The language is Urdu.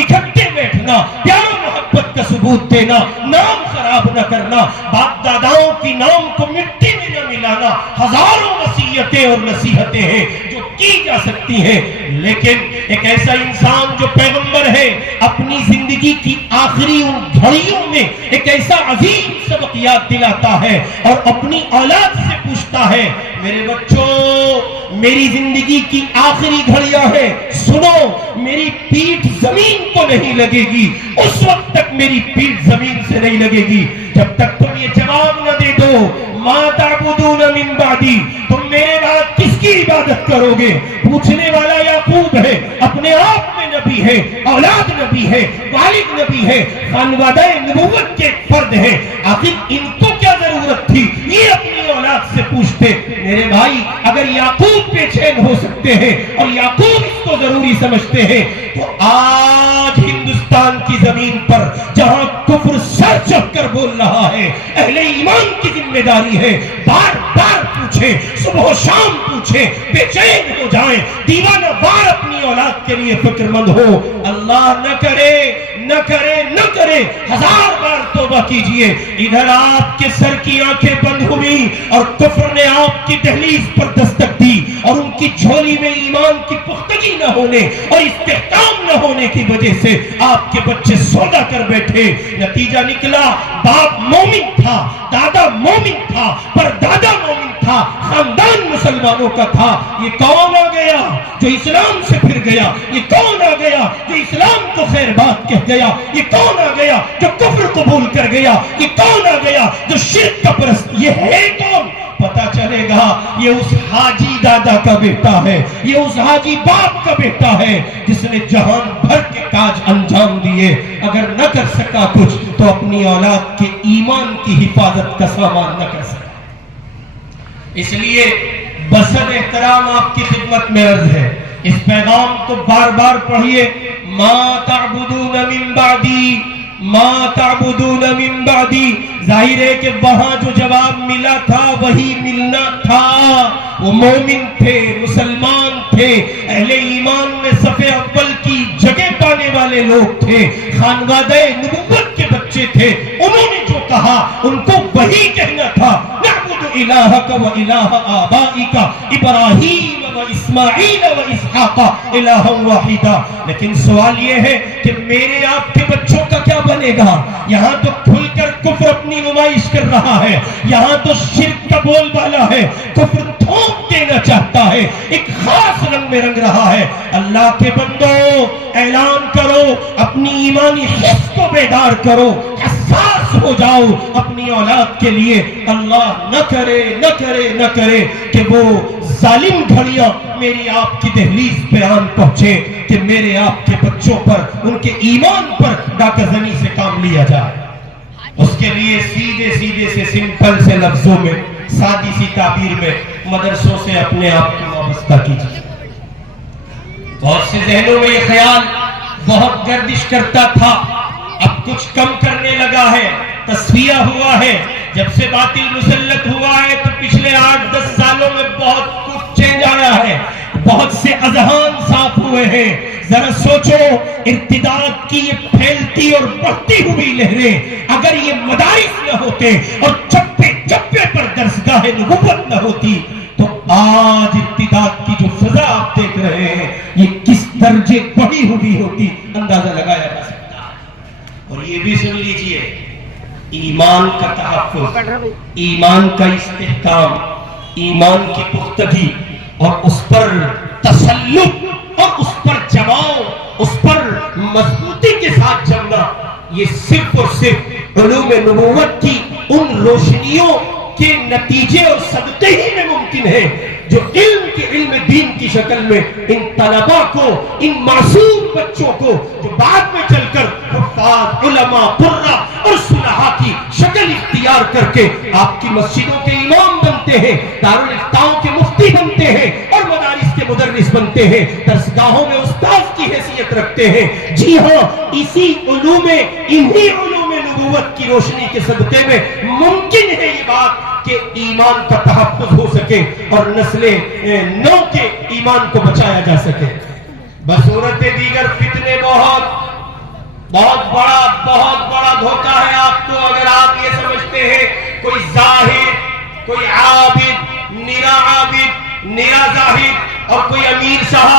اکٹھے بیٹھنا، پیار و محبت کا ثبوت دینا، نام خراب نہ کرنا، باپ داداؤں کی نام کو مٹی میں نہ ملانا۔ ہزاروں وصیتیں اور نصیحتیں ہیں جو کی جا سکتی ہیں، لیکن ایک ایسا انسان جو پیغمبر ہے اپنی زندگی کی آخری ان گھڑیوں میں ایک ایسا عظیم سبق یاد دلاتا ہے اور اپنی اولاد سے پوچھتا ہے، میرے بچوں میری زندگی کی آخری گھڑیاں ہیں، سنو میری پیٹھ زمین کو نہیں لگے گی، اس وقت تک میری پیٹھ زمین سے نہیں لگے گی جب تک تم یہ جواب نہ دے دو، ما تعبدون من بعدی، تم میرے بعد کس کی عبادت کرو گے؟ پوچھنے والا یعقوب ہے، اپنے آپ میں نبی ہے، اولاد نبی ہے، والد نبی ہے، خانوادہ نبوت کے فرد ہے، آخر ان کو کیا ضرورت تھی یہ اپنی اولاد سے پوچھتے۔ میرے بھائی اگر یعقوب بے چین ہو سکتے ہیں اور یعقوب اس کو ضروری سمجھتے ہیں تو آج ہندوستان کی زمین پر جہاں کفر سر چڑھ کر بول رہا ہے، اہل ایمان کی ذمہ داری ہے بار بار پوچھیں، صبح و شام پوچھیں، بے چین ہو جائیں، دیوانہ وار اپنی اولاد کے لیے فکر مند ہو۔ اللہ نہ کرے نہ کرے نہ کرے، ہزار بار توبہ کیجئے۔ ادھر آپ کے سر کی آنکھیں بند ہوئی اور کفر نے آپ کی دہلیز پر دستک دی اور ان کی جھولی میں ایمان کی پختگی نہ ہونے اور استحکام نہ ہونے کی وجہ سے آپ کے بچے سودا کر بیٹھے۔ نتیجہ نکلا باپ مومن تھا، دادا مومن تھا، پر دادا مومن تھا، خاندان مسلمانوں کا تھا۔ یہ کون آ گیا جو اسلام سے پھر گیا؟ یہ کون آ گیا جو اسلام کو خیر بات کہہ گیا؟ یہ کون آ گیا جو کفر قبول کر گیا؟ یہ کون آ گیا جو شرک کا پرست؟ یہ ہے کون؟ پتا چلے گا یہ اس حاجی دادا کا بیٹا ہے، یہ اس حاجی باپ کا بیٹا ہے جس نے جہان بھر کے کاج انجام دیے، اگر نہ کر سکا کچھ تو اپنی اولاد کے ایمان کی حفاظت کا سامان نہ کر سکا۔ اس لیے بسد احترام آپ کی خدمت میں عرض ہے، اس پیغام کو بار بار پڑھیے، ما تعبدون من بعدی، ما تعبدون من بعدی۔ ظاہر ہے کہ وہاں جو جواب ملا تھا وہی ملنا تھا، وہ مومن تھے، مسلمان تھے، اہل ایمان میں صف اول کی جگہ پانے والے لوگ تھے، خانوادہ نبوت کے بچے تھے، انہوں نے جو کہا ان کو وہی کہنا تھا، نعبد الہک و الہ آبائک ابراہیم و اسماعیل و اسحاق الہا واحدا۔ لیکن سوال یہ ہے کہ میرے آپ کے بچوں کا کیا بنے گا؟ یہاں تو کھل کر کفر اپنی نمائش کر رہا ہے، یہاں تو شرک کا بول بالا ہے، کفر تھوک دینا چاہتا ہے، ایک خاص رنگ میں رنگ رہا ہے۔ اللہ کے بندو اعلان کرو، اپنی ایمانی حس کو بیدار کرو، حساس ہو جاؤ اپنی اولاد کے لیے۔ اللہ نہ کرے نہ کرے نہ کرے کہ وہ ظالم گھڑیاں میری آپ کی دہلیز پہ آن پہنچے کہ میرے آپ کے بچوں پر، ان کے ایمان پر ڈاکہ زنی سے کام لیا جائے۔ اس کے لیے سیدھے سیدھے سے سمپل سے لفظوں میں، سادی سی تعبیر میں مدرسوں سے اپنے آپ کو وابستہ کیجیے۔ بہت سے ذہنوں میں یہ خیال بہت گردش کرتا تھا، اب کچھ کم کرنے لگا ہے، تصفیہ ہوا ہے، جب سے باطل مسلط ہوا ہے تو پچھلے 8-10 سالوں میں بہت کچھ چینج آیا ہے، بہت سے اذہان صاف ہوئے ہیں۔ ذرا سوچو ارتداد کی یہ پھیلتی اور بڑھتی ہوئی لہریں اگر یہ مدارس نہ ہوتے اور چپے چپے پر درسگاہ نبوت نہ ہوتی تو آج ارتداد کی جو فضا آپ دیکھ رہے ہیں یہ کس درجے بڑی ہوئی ہوتی، اندازہ لگایا جا سکتا ہے۔ اور یہ بھی سن لیجئے، ایمان کا تحفظ، ایمان کا استحکام، ایمان کی پختگی اور اس پر تسلط اور اس پر جماؤ، اس پر مضبوطی کے ساتھ جمنا، یہ صرف اور صرف علوم نبوت کی ان روشنیوں کے نتیجے اور صدقے ہی میں ممکن ہے جو علم دین کی شکل میں ان طلباء کو، ان معصوم بچوں کو جو بعد میں چل کر حفاظ، علماء، قرہ اور صلحاء کی شکل اختیار کر کے آپ کی مسجدوں کے امام بنتے ہیں، دارالفتاؤں کے مفتی بنتے ہیں اور مدارس کے مدرس بنتے ہیں، درسگاہوں میں استاذ کی حیثیت رکھتے ہیں۔ جی ہاں، اسی انہی علوم نبوت کی روشنی کے صدقے میں ممکن ہے یہ بات کہ ایمان کا تحفظ ہو سکے اور نسل نو کے ایمان کو بچایا جا سکے۔ بصورت دیگر فتنے بہت، بہت بڑا دھوکہ ہے آپ کو اگر آپ یہ سمجھتے ہیں کوئی زاہد، کوئی عابد، نرا عابد، نرا زاہد اور کوئی امیر صاحب